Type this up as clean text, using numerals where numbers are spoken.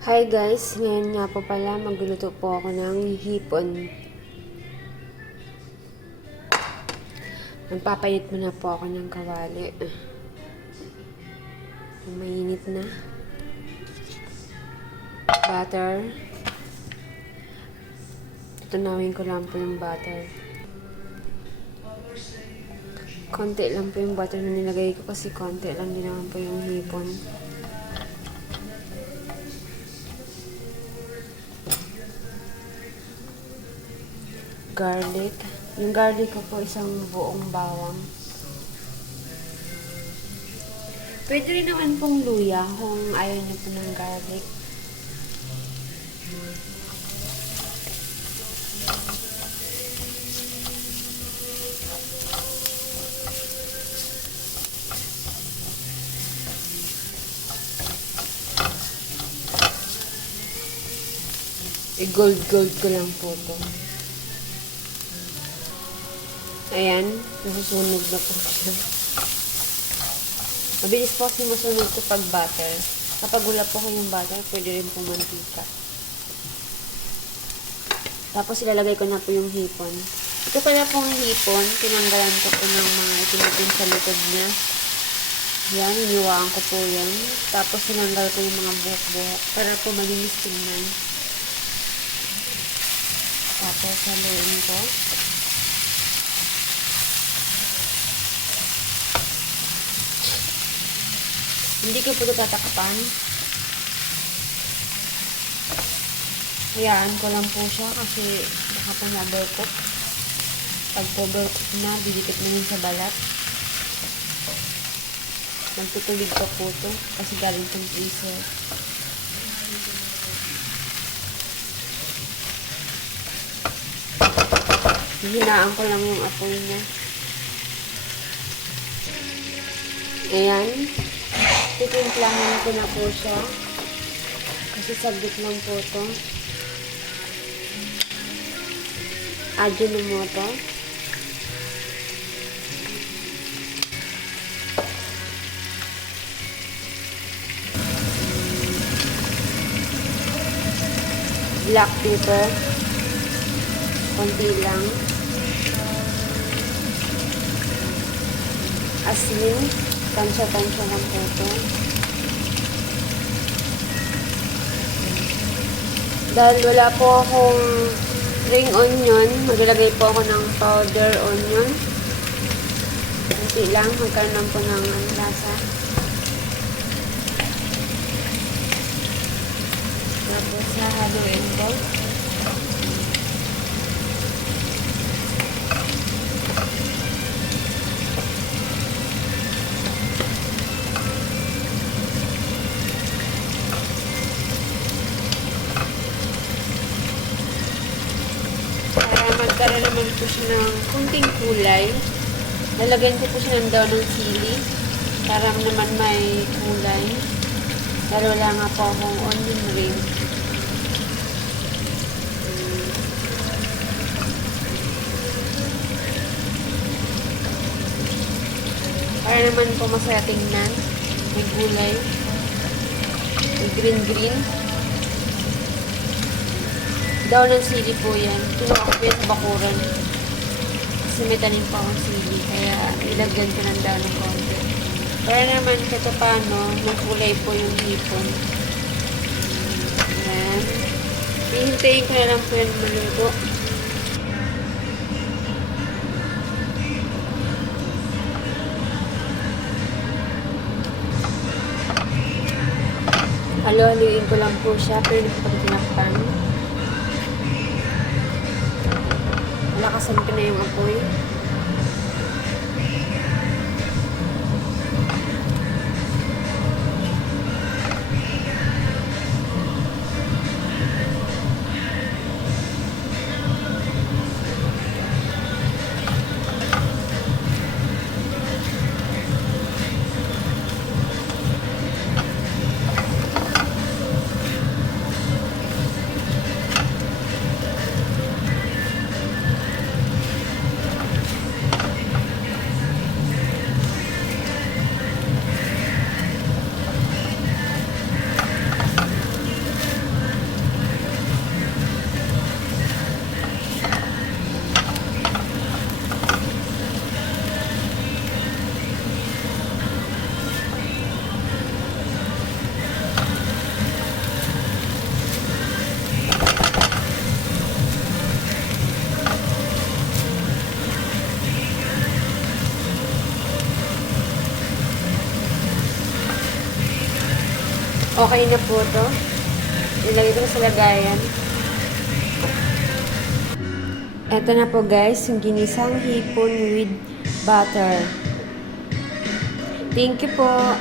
Hi guys, ngayon nga po pala magluluto po ako ng hipon. Magpapayit muna po ako ng kawali. Mainit na. Butter. Tunawin ko lang po yung butter. Konti lang po yung butter na nilagay ko kasi konti lang din naman po yung hipon. Garlic. Yung garlic ko po isang buong bawang. Pwede rin naman pong luya kung ayaw niyo po ng garlic. I-gold ko lang po ito. Ayan, nasusunog na po siya. Mabilis po kasi masunog ito pag butter. Kapag wala po kayong butter, pwede rin po mantika. Tapos ilalagay ko na po yung hipon. Ito pala pong hipon, tinanggalan ko po ng mga itinapin sa likod niya. Yan, iniwaan ko po yan. Tapos tinanggal ko yung mga buhok-buhok para po malinis tingnan. Tapos haluin ko. Hindi ko po ito tatakpan. Hayaan ko lang po siya kasi baka po na-overcook. Pag overcook na, didikit na yun sa balat. Magtutubig ko po ito kasi galing sa freezer. Hinaan ko lang yung apoy niya. Ayan. Titimplahan ko na po siya. Kasi saglit lang po ito. Ajinomoto. Black pepper. Konti lang. Asin. Tansya-tansya lang po ito. Dahil wala po akong ring onion, maglalagay po ako ng powder onion. Kunti lang, magkaroon lang po ng lasa. Tapos hahaluin ko. Magkaroon naman po siya ng kunting kulay. Lalagyan ko po siya ng daw ng sili para naman may kulay. Pero wala nga po akong onion ring. Para naman po masaya tingnan. May gulay. May green. Daw ng sili po yan. Kinuha ko po yan sa bakuran. Kasi may tanim pa akong sili. Kaya ilagyan ko ng daw ng konti. Para naman kahit paano, may kulay po yung hipon. Ayan. Hihintayin ko na lang po yan maluto. Halo-haluin ko lang po siya. Pero hindi ko pa tinakpan. Lakasan ko na yung apoy. Okay na po to. Ilagay ko na sa lagayan. Ito na po guys, yung ginisang hipon with butter. Thank you po.